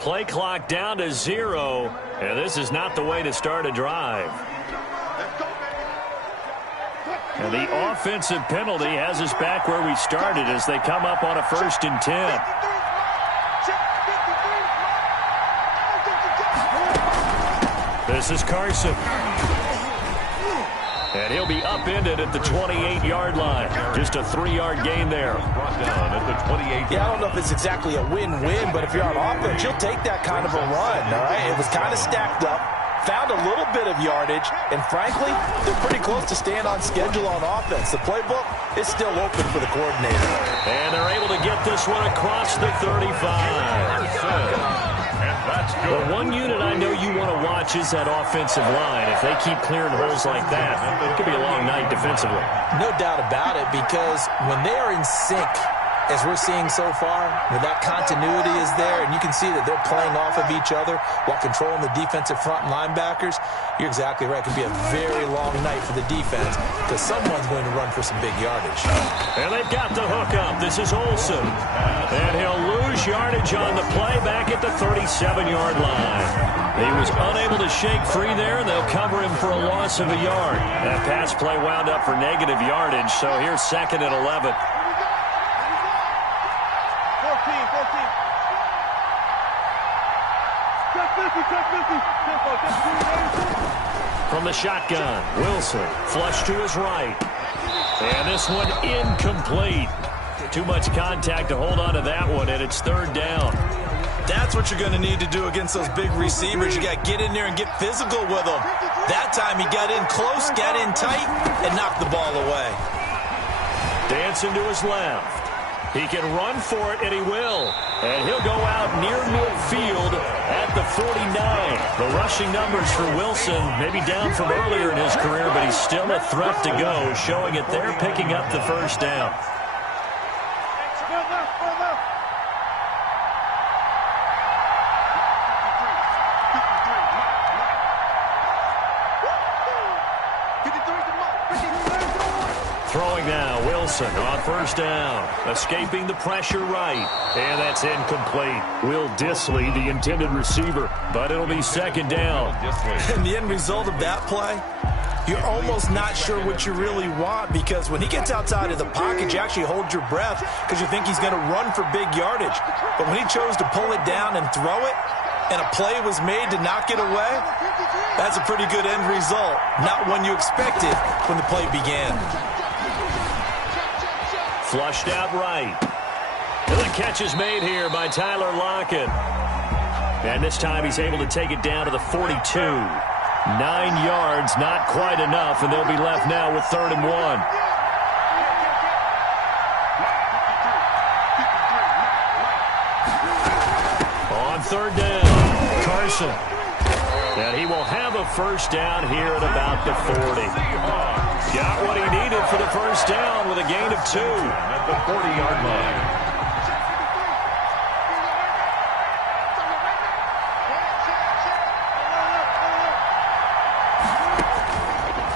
Play clock down to 0, and this is not the way to start a drive. And the offensive penalty has us back where we started as they come up on a 1st and 10. This is Carson. And he'll be upended at the 28-yard line. Just a 3-yard gain there. Yeah, I don't know if it's exactly a win-win, but if you're on offense, you'll take that kind of a run, all right? It was kind of stacked up, found a little bit of yardage, and frankly, they're pretty close to staying on schedule on offense. The playbook is still open for the coordinator. And they're able to get this one across the 35. The one unit I know you want to watch is that offensive line. If they keep clearing holes like that, it could be a long night defensively. No doubt about it, because when they are in sync, as we're seeing so far, when that continuity is there, and you can see that they're playing off of each other while controlling the defensive front linebackers, you're exactly right. It could be a very long night for the defense because someone's going to run for some big yardage. And they've got the hook up. This is Olsen. And he'll lose yardage on the play back at the 37-yard line. He was unable to shake free there, and they'll cover him for a loss of a yard. That pass play wound up for negative yardage, so here's 2nd and 11. From the shotgun, Wilson, flush to his right. And this one incomplete. Too much contact to hold on to that one, and it's 3rd down. That's what you're going to need to do against those big receivers. You got to get in there and get physical with them. That time he got in close, got in tight, and knocked the ball away. Dancing to his left. He can run for it, and he will. And he'll go out near midfield at the 49. The rushing numbers for Wilson, maybe down from earlier in his career, but he's still a threat to go, showing it they're picking up the 1st down. Throwing now, Wilson on 1st down. Escaping the pressure right. And that's incomplete. Will Dissly, the intended receiver, but it'll be 2nd down. And the end result of that play, you're almost not sure what you really want, because when he gets outside of the pocket, you actually hold your breath because you think he's going to run for big yardage. But when he chose to pull it down and throw it, and a play was made to knock it away, that's a pretty good end result. Not one you expected when the play began. Flushed out right. And the catch is made here by Tyler Lockett. And this time he's able to take it down to the 42. 9 yards, not quite enough, and they'll be left now with 3rd and 1. On 3rd down, Carson. And he will have a 1st down here at about the 40. Got what he needed for the 1st down with a gain of 2 at the 40-yard line.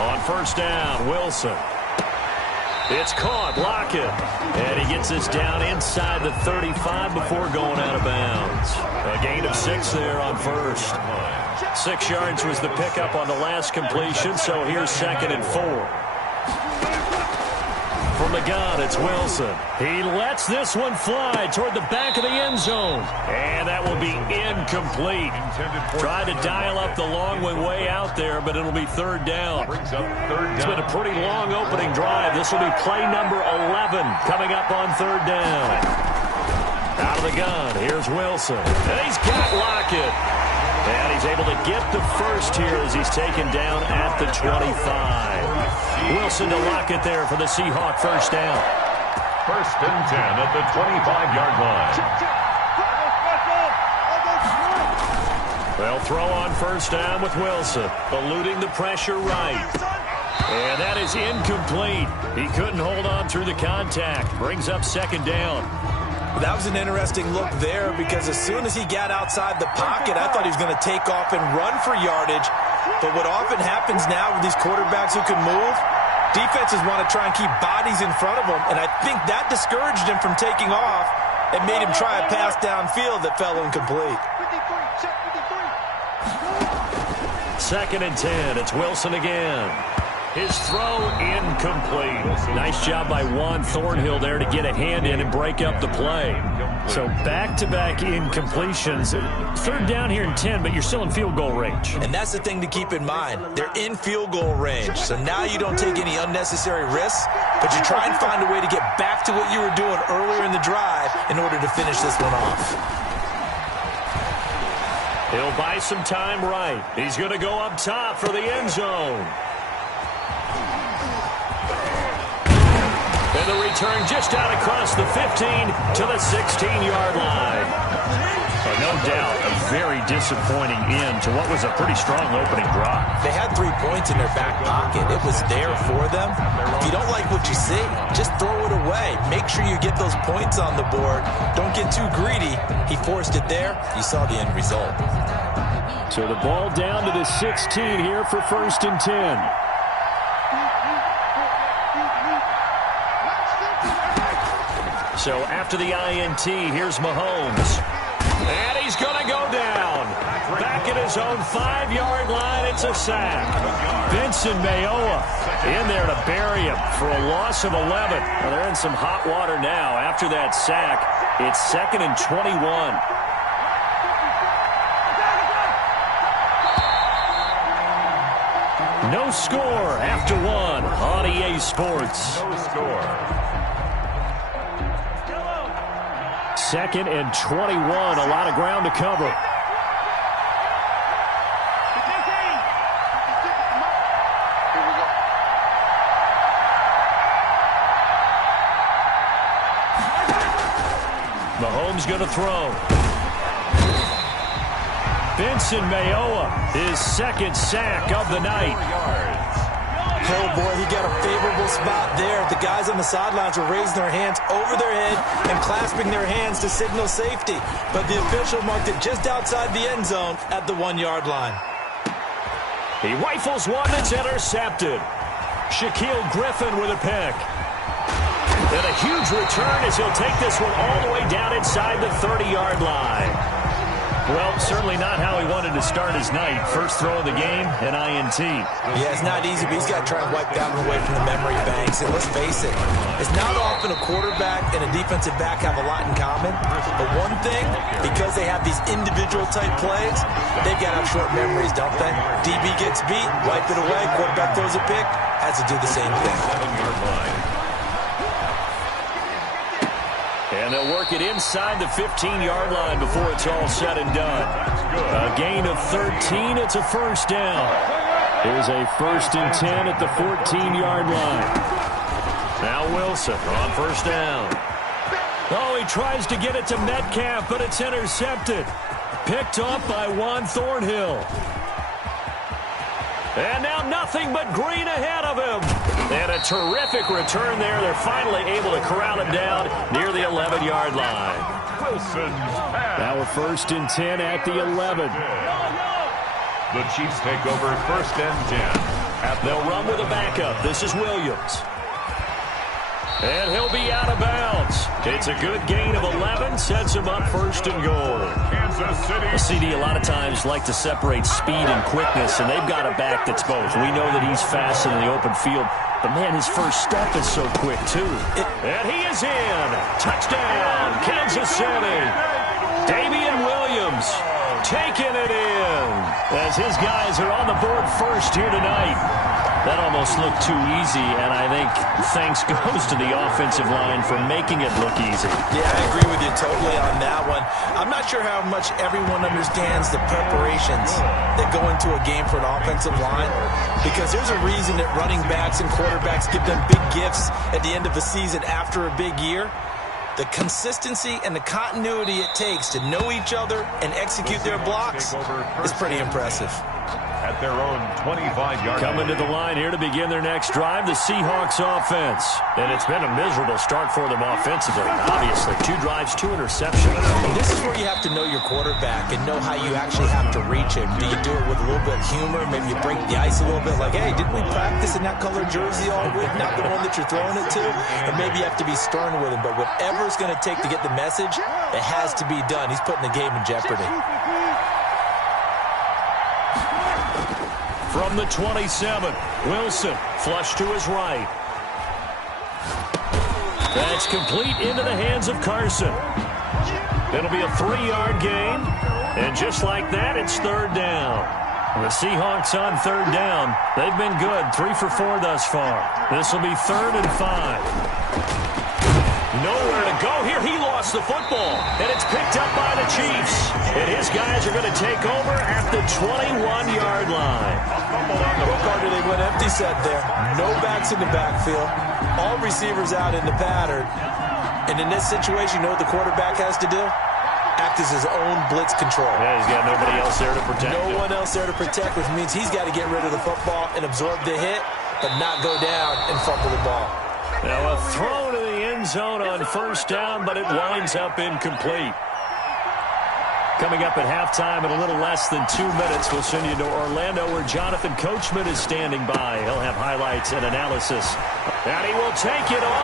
On 1st down, Wilson. It's caught, Lockett. And he gets this down inside the 35 before going out of bounds. A gain of 6 there on 1st. 6 yards was the pickup on the last completion, so here's 2nd and 4. From the gun, it's Wilson. He lets this one fly toward the back of the end zone. And that will be incomplete. Tried to dial up the long one way out there, but it'll be 3rd down. It's been a pretty long opening drive. This will be play number 11 coming up on 3rd down. Out of the gun, here's Wilson. And he's got Lockett. And he's able to get the 1st here as he's taken down at the 25. Wilson to Lockett there for the Seahawk 1st down. 1st and 10 at the 25-yard line. They'll throw on 1st down with Wilson, eluding the pressure right. And that is incomplete. He couldn't hold on through the contact. Brings up 2nd down. That was an interesting look there, because as soon as he got outside the pocket, I thought he was going to take off and run for yardage. But what often happens now with these quarterbacks who can move, defenses want to try and keep bodies in front of them, and I think that discouraged him from taking off and made him try a pass downfield that fell incomplete. 2nd and 10. It's Wilson again. His throw incomplete. Nice job by Juan Thornhill there to get a hand in and break up the play. So back-to-back incompletions. 3rd down here and 10, but you're still in field goal range. And that's the thing to keep in mind. They're in field goal range. So now you don't take any unnecessary risks, but you try and find a way to get back to what you were doing earlier in the drive in order to finish this one off. He'll buy some time right. He's going to go up top for the end zone. And the return just out across the 15 to the 16-yard line. No doubt, a very disappointing end to what was a pretty strong opening drive. They had 3 points in their back pocket. It was there for them. If you don't like what you see, just throw it away. Make sure you get those points on the board. Don't get too greedy. He forced it there. You saw the end result. So the ball down to the 16 here for 1st and 10. So after the INT, here's Mahomes. And he's going to go down. Back at his own 5-yard line, it's a sack. Vincent Mayowa in there to bury him for a loss of 11. Well, they're in some hot water now. After that sack, it's 2nd and 21. No score after 1 on EA Sports. No score. 2nd and 21, a lot of ground to cover. Mahomes going to throw. Vincent Mayowa, his 2nd sack of the night. Oh, boy, he got a favorable spot there. The guys on the sidelines were raising their hands over their head and clasping their hands to signal safety. But the official marked it just outside the end zone at the 1-yard line. He rifles one that's intercepted. Shaquille Griffin with a pick. And a huge return as he'll take this one all the way down inside the 30-yard line. Well, certainly not how he wanted to start his night. First throw of the game, an INT. Yeah, it's not easy, but he's got to try and wipe that one away from the memory banks. And let's face it, it's not often a quarterback and a defensive back have a lot in common. But one thing, because they have these individual type plays, they've got to have short memories, don't they? DB gets beat, wipe it away, quarterback throws a pick, has to do the same thing. And they'll work it inside the 15-yard line before it's all said and done. A gain of 13. It's a 1st down. Here's a 1st and 10 at the 14-yard line. Now Wilson on 1st down. Oh, he tries to get it to Metcalf, but it's intercepted. Picked off by Juan Thornhill. And now nothing but green ahead of him. And a terrific return there. They're finally able to corral him down near the 11-yard line. Now a 1st and 10 at the 11. The Chiefs take over 1st and 10. They'll run with a backup. This is Williams. And he'll be out of bounds. It's a good gain of 11. Sets him up 1st and goal. Kansas City. A CD a lot of times like to separate speed and quickness, and they've got a back that's both. We know that he's fast in the open field, but, man, his first step is so quick, too. And he is in. Touchdown, Kansas City. Damian Williams taking it in as his guys are on the board first here tonight. That almost looked too easy, and I think thanks goes to the offensive line for making it look easy. Yeah, I agree with you totally on that one. I'm not sure how much everyone understands the preparations that go into a game for an offensive line, because there's a reason that running backs and quarterbacks give them big gifts at the end of the season after a big year. The consistency and the continuity it takes to know each other and execute their blocks is pretty impressive. At their own 25-yard line. Coming to the line here to begin their next drive, the Seahawks offense. And it's been a miserable start for them offensively. Obviously, 2 drives, 2 interceptions. And this is where you have to know your quarterback and know how you actually have to reach him. Do you do it with a little bit of humor? Maybe you break the ice a little bit like, hey, didn't we practice in that color jersey all week? Not the one that you're throwing it to? And maybe you have to be stern with him. But whatever it's going to take to get the message, it has to be done. He's putting the game in jeopardy. From the 27, Wilson flush to his right. That's complete into the hands of Carson. It'll be a 3-yard gain. And just like that, it's third down. The Seahawks on third down. They've been good, 3 for 4 thus far. This will be 3rd and 5. Nowhere to go here. He lost the football, and it's picked up by the Chiefs. And his guys are going to take over at the 21-yard line. Carter, they went empty set there. No backs in the backfield. All receivers out in the pattern. And in this situation, you know what the quarterback has to do? Act as his own blitz control. Yeah, he's got nobody else there to protect him. No one else there to protect, which means he's got to get rid of the football and absorb the hit, but not go down and fumble the ball. Now a throw to the end zone on first down, but it winds up incomplete. Coming up at halftime in a little less than 2 minutes, we'll send you to Orlando where Jonathan Coachman is standing by. He'll have highlights and analysis. And he will take it off.